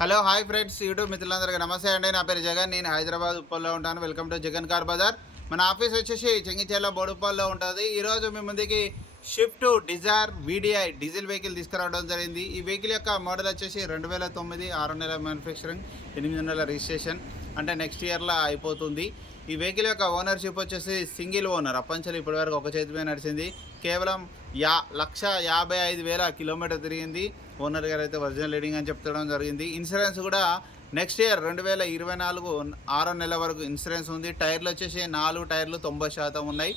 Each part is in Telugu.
హలో హాయ్ ఫ్రెండ్స్ యూట్యూబ్ మిత్రులందరికీ నమస్తే అండి. నా పేరు జగన్. నేను హైదరాబాద్ ఉప్పల్లో ఉంటాను. Welcome to Jagan car bazaar. మన ఆఫీస్ వచ్చేసి చెంగిచెర్ల బోడుప్పల్లో ఉంటుంది. ఈరోజు మీ ముందుకి Swift Dzire VDI diesel vehicle తీసుకురావడం జరిగింది. ఈ వెహికల్ యొక్క మోడల్ వచ్చేసి 2009, 6 నెలల మ్యానుఫ్యాక్చరింగ్, 8 నెలల రిజిస్ట్రేషన్, అంటే నెక్స్ట్ ఇయర్లో అయిపోతుంది. ఈ వెహికల్ యొక్క ఓనర్షిప్ వచ్చేసి సింగిల్ ఓనర్. అప్పంచలు ఇప్పటివరకు ఒక చేతి మీద నడిచింది. కేవలం 1,55,000 కిలోమీటర్ తిరిగింది. ఓనర్ గారు అయితే ఒరిజినల్ రీడింగ్ అని చెప్తడం జరిగింది. ఇన్సూరెన్స్ కూడా నెక్స్ట్ ఇయర్ 2024 6 నెలల వరకు ఇన్సూరెన్స్ ఉంది. టైర్లు వచ్చేసి 4 టైర్లు 90% ఉన్నాయి.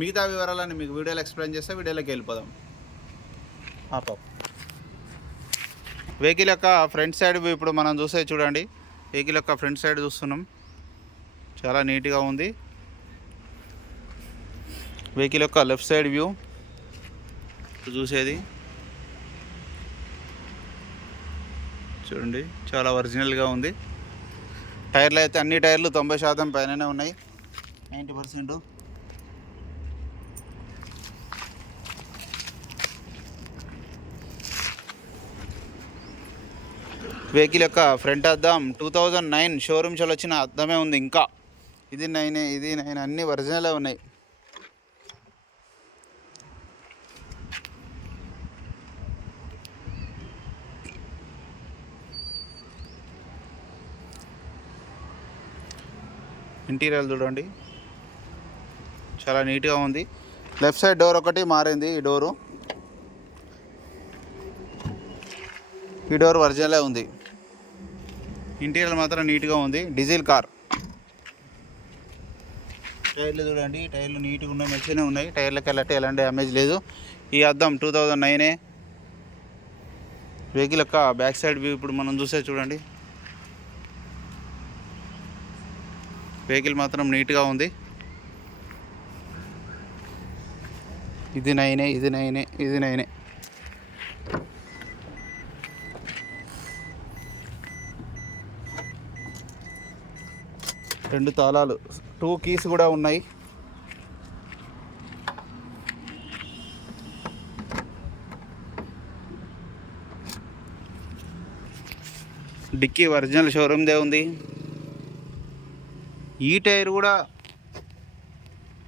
మిగతా వివరాలను మీకు వీడియోలో ఎక్స్ప్లెయిన్ చేస్తే వీడియోలోకి వెళ్ళిపోదాం. వెహికల్ యొక్క ఫ్రంట్ సైడ్ ఇప్పుడు మనం చూసే చూడండి. వెహికల్ యొక్క ఫ్రంట్ సైడ్ చూస్తున్నాం, చాలా నీట్గా ఉంది. వెహికల్ యొక్క లెఫ్ట్ సైడ్ వ్యూ చూసేది చూడండి, చాలా ఒరిజినల్గా ఉంది. టైర్లు అయితే అన్ని టైర్లు 90% పైననే ఉన్నాయి, 90%. వెహికల్ యొక్క ఫ్రంట్ అద్దం 2009 షోరూమ్స్లో వచ్చిన అద్దమే ఉంది. ఇంకా ఇది 9 అన్నీ ఒరిజినలే ఉన్నాయి. ఇంటీరియర్ చూడండి, చాలా నీట్గా ఉంది. లెఫ్ట్ సైడ్ డోర్ ఒకటి మారింది. ఈ డోర్ ఒరిజినలే ఉంది. ఇంటీరియర్ మాత్రం నీట్గా ఉంది. Diesel car. టైర్లు చూడండి, టైర్లు నీట్గా ఉన్నాయి, మంచిగానే ఉన్నాయి. టైర్లకు ఎలాంటి డ్యామేజ్ లేదు. ఈ అద్దం 2009. వెహికల్ యొక్క బ్యాక్ సైడ్ వ్యూ ఇప్పుడు మనం చూసే చూడండి. వెహికల్ మాత్రం నీట్గా ఉంది. ఇది 9. రెండు తాళాలు, 2 కీస్ కూడా ఉన్నాయి. డిక్కీ ఒరిజినల్ షోరూమ్దే ఉంది. ఈ టైర్ కూడా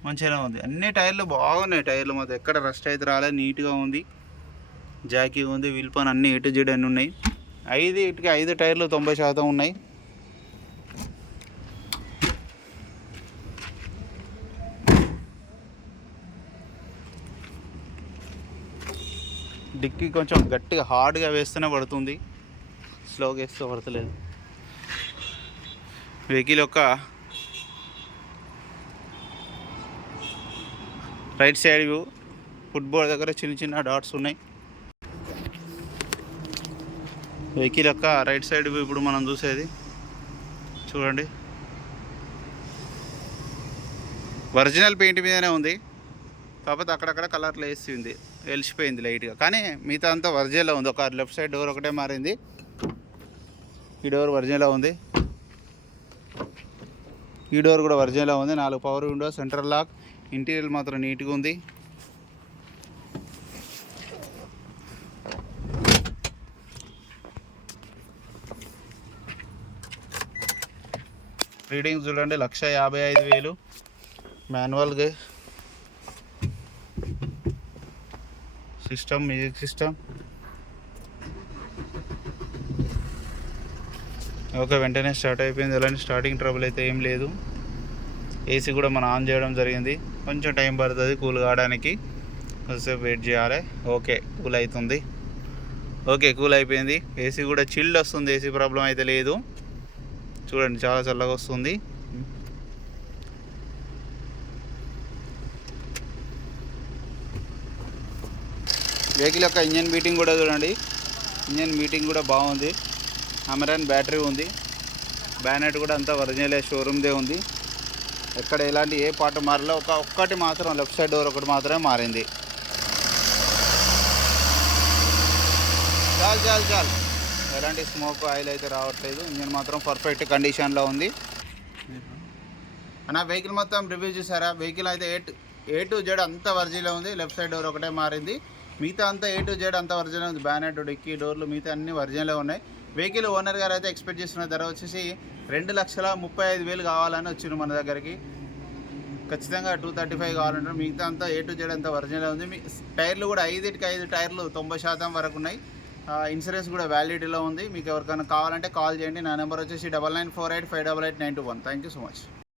మంచిగానే ఉంది. అన్ని టైర్లు బాగున్నాయి. టైర్లు మాత్రం ఎక్కడ రస్ట్ అయితే రాలేదు, నీట్గా ఉంది. జాకీ ఉంది, వీల్ పన్ అన్నీ A to Z అన్నీ ఉన్నాయి. 5 టైర్లు 90% ఉన్నాయి. డిక్కీ కొంచెం గట్టిగా హార్డ్గా వేస్తూనే పడుతుంది, స్లోగా వేస్తే పడతలేదు. వెహికల్ యొక్క రైట్ సైడ్ వ్యూ, ఫుట్బాల్ దగ్గర చిన్న డాట్స్ ఉన్నాయి. వెహికల్ యొక్క రైట్ సైడ్ వ్యూ ఇప్పుడు మనం చూసేది చూడండి. ఒరిజినల్ పెయింట్ మీదనే ఉంది, కాకపోతే అక్కడక్కడ కలర్లు వేసింది, వెలిసిపోయింది లైట్గా. కానీ మిగతా అంతా ఒరిజినల్ ఉంది. ఒక లెఫ్ట్ సైడ్ డోర్ ఒకటే మారింది. ఈ డోర్ ఒరిజినల్ ఉంది. ఈ డోర్ కూడా ఒరిజినల్ ఉంది. 4 power window, central lock. Interior మాత్రం నీట్గా ఉంది. రీడింగ్ చూడండి, 1,55,000. మాన్యువల్గా సిస్టమ్, మ్యూజిక్ సిస్టమ్. ఓకే, వెంటనే స్టార్ట్ అయిపోయింది. ఎలాంటి స్టార్టింగ్ ట్రబుల్ అయితే ఏం లేదు. ఏసీ కూడా మనం ఆన్ చేయడం జరిగింది. కొంచెం టైం పడుతుంది కూల్ కావడానికి, కొంచెంసేపు వెయిట్ చేయాలి. ఓకే, కూల్ అవుతుంది. ఓకే, కూల్ అయిపోయింది. ఏసీ కూడా చిల్డ్ వస్తుంది, ఏసీ ప్రాబ్లం అయితే లేదు. చూడండి, చాలా చల్లగా వస్తుంది. వెహికల్ యొక్క ఇంజన్ బీటింగ్ కూడా చూడండి, ఇంజన్ బీటింగ్ కూడా బాగుంది. అమెరాన్ బ్యాటరీ ఉంది. బ్యానెట్ కూడా అంతా ఒరిజినల్ షోరూమ్దే ఉంది. ఎక్కడ ఎలాంటి ఏ పార్ట్ మారలో, ఒక్కటి మాత్రం లెఫ్ట్ సైడ్ డోర్ ఒకటి మాత్రమే మారింది. చాలు ఎలాంటి స్మోక్, ఆయిల్ అయితే రావట్లేదు. ఇంజన్ మాత్రం పర్ఫెక్ట్ కండిషన్లో ఉంది. అన్న వెహికల్ మొత్తం రివ్యూ చూసారా? వెహికల్ అయితే A to Z అంతా ఒరిజినల్ ఉంది. లెఫ్ట్ సైడ్ డోర్ ఒకటే మారింది. మిగతా అంతా A to Z అంతా ఒరిజినల్ ఉంది. బ్యానెట్, డిక్కీ, డోర్లు మిగతా అన్నీ ఒరిజినలే ఉన్నాయి. వెహికల్ ఓనర్ గారు అయితే ఎక్స్పెక్ట్ చేస్తున్న ధర వచ్చేసి 2,35,000 కావాలని వచ్చిండు మన దగ్గరికి. ఖచ్చితంగా 235 కావాలంటారు. మిగతా అంతా A to Z అంతా ఒరిజినల్ ఉంది. మీ టైర్లు కూడా 5 టైర్లు 90% వరకు ఉన్నాయి. ఇన్సూరెన్స్ కూడా వ్యాలిడిటీలో ఉంది. మీకు ఎవరికైనా కావాలంటే కాల్ చేయండి. నా నెంబర్ వచ్చేసి 9948588921. Thank you so much.